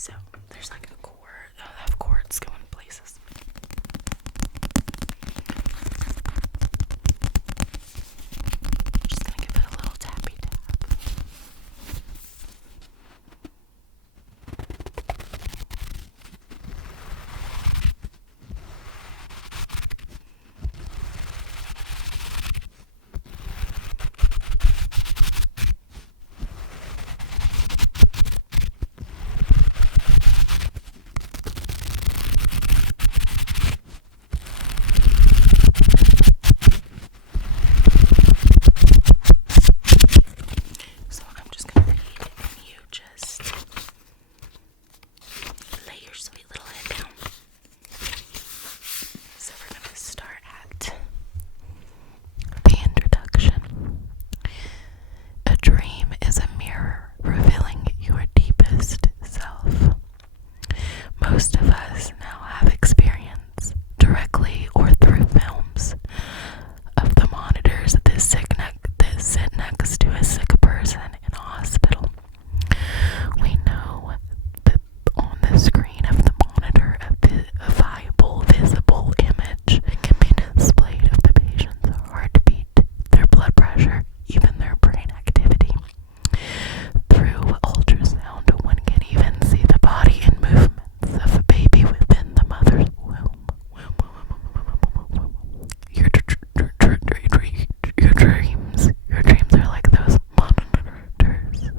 So there's like a cord. I have cords going places. Just gonna give it a little tappy tap. So I'm just gonna read and you just lay your sweet little head down. So we're gonna start at the introduction. A dream is a mirror revealing your deepest self. Most of us now have experience, directly or through films, of the monitors that sit next to a sick person in a hospital. We know that on the screen of the monitor, a viable, visible image can be displayed of the patient's heartbeat, their blood pressure, even their brain activity. Through ultrasound, one can even see the body and movements of a baby within the mother's womb. Your dreams are like those monitors.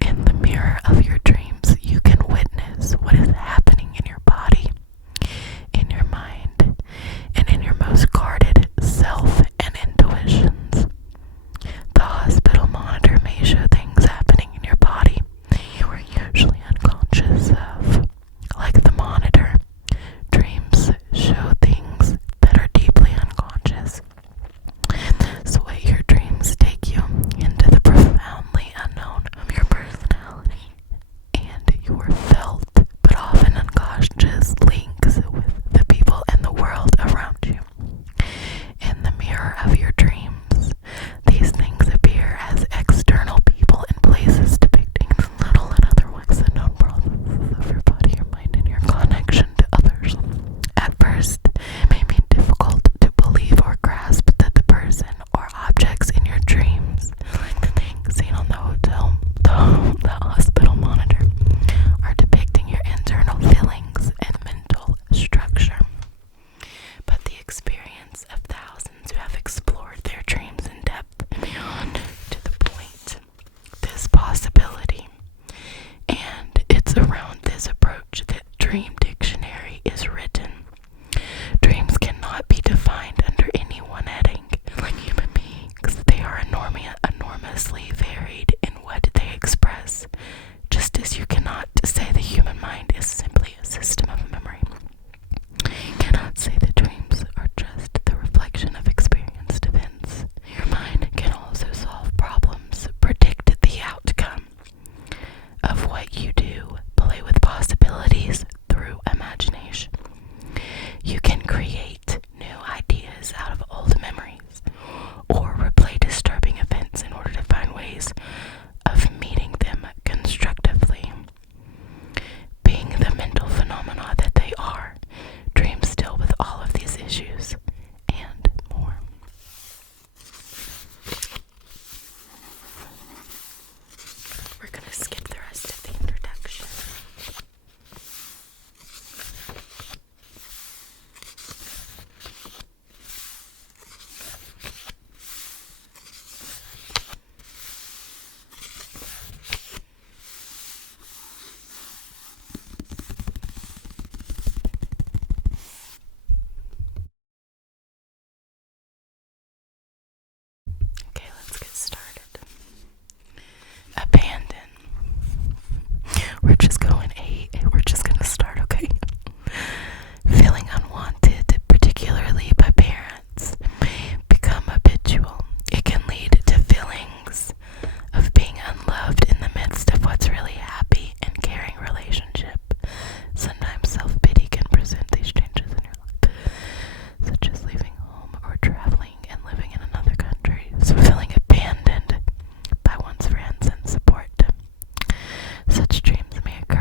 In the mirror of your dreams, you can witness what is happening in your body, in your mind, and in your most guarded self and intuitions. The hospital monitor may show things happening in your body you are usually unconscious of. Like the monitor, dreams show things that are deeply unconscious. This way your dreams take you into the profoundly unknown of your personality and your felt but often unconscious links with the people and the world around you. In the mirror of your dreams, these things appear as external people and places depicting the little and otherwise unknown processes of your body, your mind, and your connection to others. At first, it may be difficult to believe or grasp that the person or objects in your dreams, like the things seen on the hospital monitor, are depicting your internal feelings and mental structure. But the experience of thousands who have explored their dreams in depth and beyond to the point, this possibility, and it's around this approach that Dream Dictionary is written. Dreams cannot be defined under any one heading. Like human beings, they are enormously varied in what they express, just as you cannot say the human mind is simply a system of memory. You cannot say that dreams are just the reflection of experienced events. Your mind can also solve problems, predict the outcome of what you do, play with possibilities through imagination. You can create new ideas out of old memories, or replay disturbing events in order to find ways of meeting them constructively. Being the mental phenomena that they are, dreams deal with all of these issues and more. We're gonna skip the rest of the introduction. Okay, let's get started. Abandon. We're just gonna start, okay? Feeling unwanted, particularly by parents, may become habitual. It can lead to feelings of being unloved in the midst of what's really happy and caring relationship. Sometimes self-pity can present these changes in your life, such as leaving home or traveling and living in another country. So feeling abandoned by one's friends and support. Such dreams may occur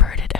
perverted